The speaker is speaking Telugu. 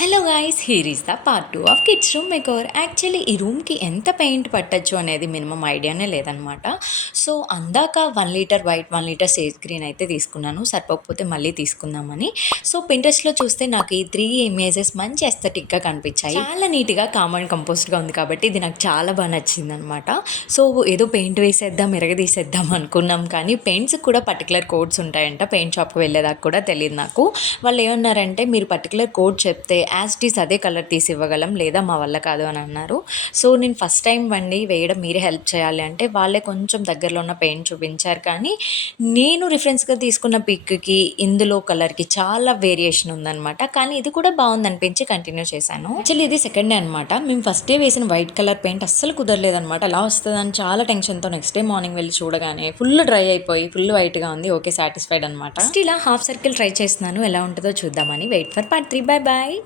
Hello guys, here is the part 2 of kids room makeover. Actually ఈ రూమ్కి ఎంత పెయింట్ పట్టచ్చు అనేది మినిమం ఐడియానే లేదనమాట. సో అందాక 1 litre white, 1 litre sage green అయితే తీసుకున్నాను, సరిపోకపోతే మళ్ళీ తీసుకుందామని. సో పింట్రెస్ట్లో చూస్తే నాకు ఈ 3 ఇమేజెస్ మంచి ఎస్థెటిక్గా కనిపించాయి. చాలా నీట్గా కామ్ అండ్ కంపోజ్డ్గా ఉంది కాబట్టి ఇది నాకు చాలా బాగా నచ్చింది అనమాట. సో ఏదో పెయింట్ వేసేద్దాం, ఎరగదీసేద్దాం అనుకున్నాం, కానీ పెయింట్స్ కూడా పర్టికులర్ కోడ్స్ ఉంటాయంట. పెయింట్ షాప్కి వెళ్ళేదాకా కూడా తెలియదు నాకు. వాళ్ళు ఏమన్నారంటే, మీరు పర్టికులర్ కోడ్ చెప్తే యాజ్ ఇట్ ఈస్ అదే కలర్ తీసి ఇవ్వగలం, లేదా మా వల్ల కాదు అని అన్నారు. సో నేను ఫస్ట్ టైం వండి వేయడం, మీరే హెల్ప్ చేయాలి అంటే వాళ్ళే కొంచెం దగ్గరలో ఉన్న పెయింట్ చూపించారు. కానీ నేను రిఫరెన్స్గా తీసుకున్న పిక్కి ఇందులో కలర్కి చాలా వేరియేషన్ ఉందన్నమాట. కానీ ఇది కూడా బాగుంది అనిపించి కంటిన్యూ చేశాను. యాక్చువల్లీ ఇది సెకండ్ డే అనమాట. మేము ఫస్ట్ డే వేసిన వైట్ కలర్ పెయింట్ అస్సలు కుదరలేదనమాట. ఎలా వస్తుందని చాలా టెన్షన్తో నెక్స్ట్ డే మార్నింగ్ వెళ్ళి చూడగానే ఫుల్ డ్రై అయిపోయి ఫుల్ వైట్గా ఉంది. ఓకే, సాటిస్ఫైడ్ అనమాట. ఫస్ట్ ఇలా హాఫ్ సర్కిల్ ట్రై చేస్తున్నాను, ఎలా ఉంటుందో చూద్దామని. Wait for part 3. Bye bye.